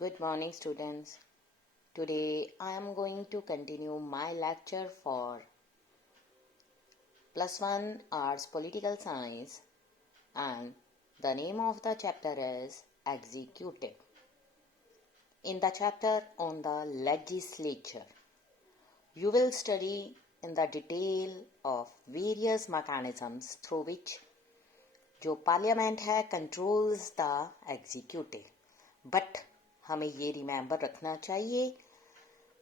Good morning, students. Today I am going to continue my lecture for +1 Arts Political Science, and the name of the chapter is Executive. In the chapter on the legislature, you will study in the detail of various mechanisms through which जो parliament है controls the executive. But हमें ये remember रखना चाहिए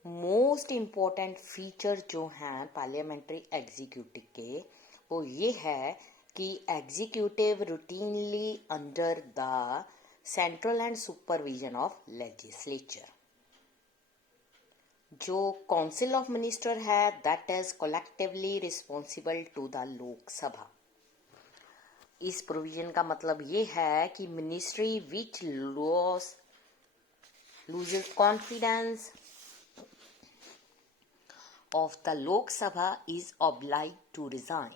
most important feature जो हैं parliamentary executive के वो ये है कि executive routinely under the central and supervision of legislature. जो काउंसिल ऑफ मिनिस्टर है that is collectively responsible to the Lok Sabha. इस प्रोविजन का मतलब ये है कि ministry which loses confidence of the Lok Sabha is obliged to resign.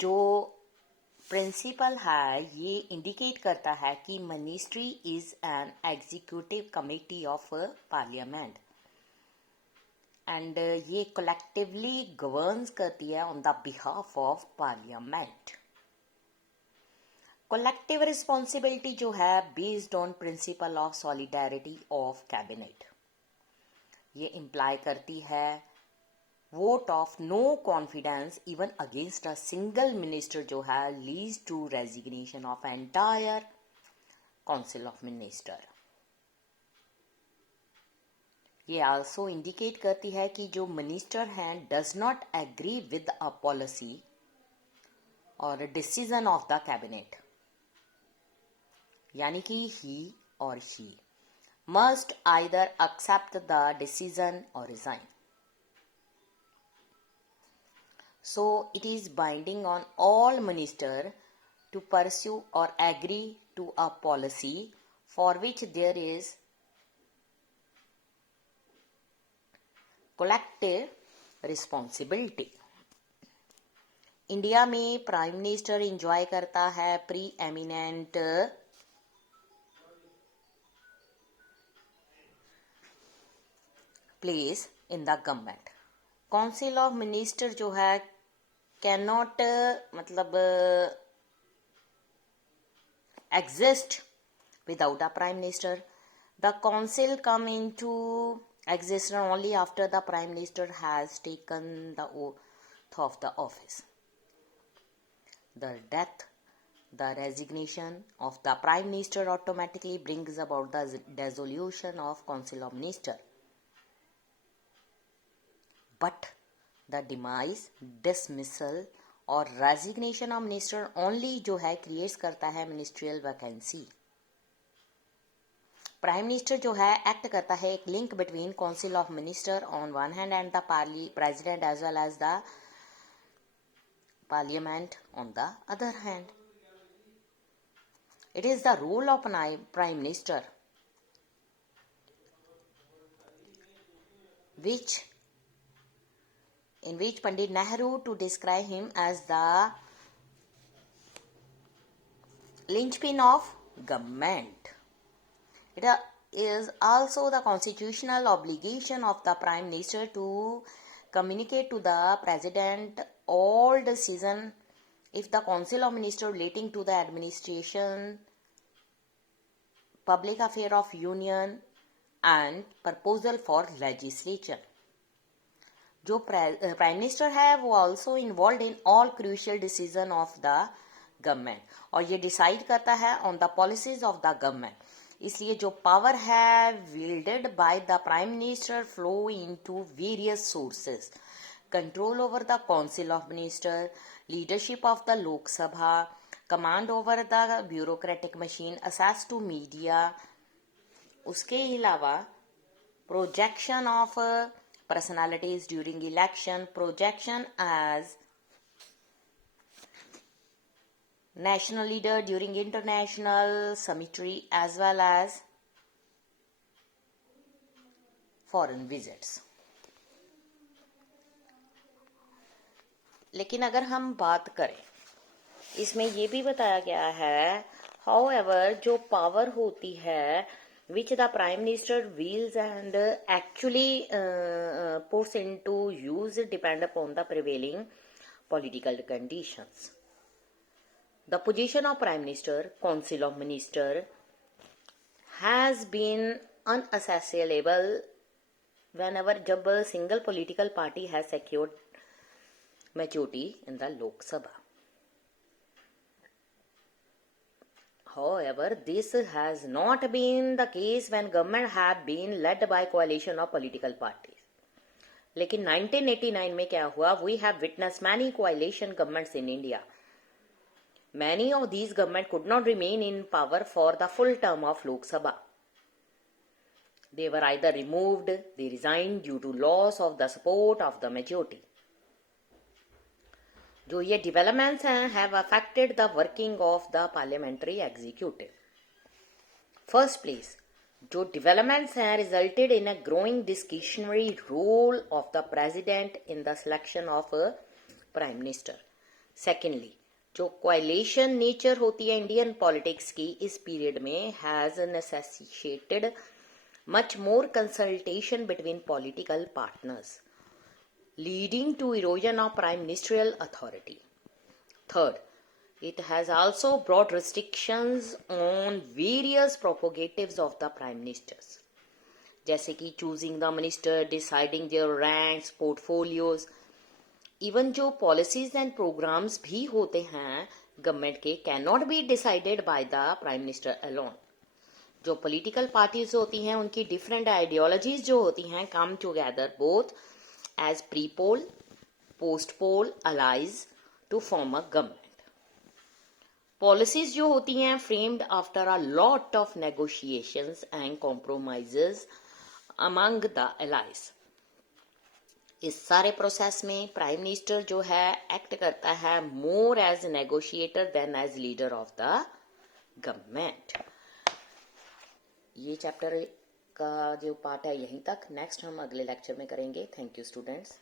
जो principle है ये इंडिकेट करता है कि ministry is an executive committee of parliament and ये कलेक्टिवली गवर्न्स करती है on the behalf of parliament. Collective responsibility जो है based on principle of solidarity of cabinet. ये इम्प्लाई करती है vote of no confidence even against a single minister जो है leads to resignation of entire council of minister. ये also indicate करती है कि जो मिनिस्टर हैं does not agree with a policy और डिसीजन ऑफ द कैबिनेट, यानी कि ही और she must either accept the decision or resign. So it is binding on all ministers to pursue or agree to a policy for which there is collective responsibility. India में prime minister enjoy करता है pre eminent place in the government. Council of minister जो है can not exist without a prime minister. The council come into existence only after the prime minister has taken the oath of the office. The death, the resignation of the prime minister automatically brings about the dissolution of council of minister. But the demise, dismissal और resignation of minister only जो है creates करता है ministerial vacancy. Prime minister जो है act करता है एक link between council of minister on one hand and the president as well as the parliament on the other hand. It is the role of prime minister in which Pandit Nehru to describe him as the linchpin of government. It is also the constitutional obligation of the Prime Minister to communicate to the President all decisions if the Council of Ministers relating to the administration, public affair of union and proposal for legislature. जो prime minister है वो also involve in all crucial decision of the government और ये decide करता है on the policies of the government. इसलिए जो power है wielded by the prime minister flow into various sources. Control over the council of minister, leadership of the Lok Sabha, command over the bureaucratic machine, access to media. उसके अलावा projection of personalities during election, projection as national leader during international summitry as well as foreign visits. लेकिन अगर हम बात करें इसमें ये भी बताया गया है However, जो पावर होती है which the prime minister wields and actually puts into use depend upon the prevailing political conditions. The position of prime minister, council of minister has been unassailable whenever जब single political party has secured majority in the Lok Sabha. However, this has not been the case when government have been led by coalition of political parties. लेकिन 1989 में क्या हुआ? We have witnessed many coalition governments in India. Many of these governments could not remain in power for the full term of Lok Sabha. They were either removed, they resigned due to loss of the support of the majority. जो ये developments हैं have affected the working of the parliamentary executive. First place, जो developments हैं resulted in a growing discretionary role of the president in the selection of a prime minister. Secondly, जो coalition nature होती है Indian politics की इस period में has necessitated much more consultation between political partners, leading to erosion of prime ministerial authority. Third, it has also brought restrictions on various prerogatives of the prime ministers, जैसे कि choosing the minister, deciding their ranks, portfolios. Even जो policies and programs भी होते हैं government के cannot be decided by the prime minister alone. जो political parties होती हैं उनकी different ideologies जो होती हैं come together both as pre-poll, post-poll allies to form a government. Policies जो होती हैं framed after a lot of negotiations and compromises among the allies. इस सारे प्रोसेस में प्राइम मिनिस्टर जो है एक्ट करता है more as a negotiator than as leader of the government. ये चैप्टर का जो पार्ट है यहीं तक. नेक्स्ट हम अगले लेक्चर में करेंगे. Thank you students.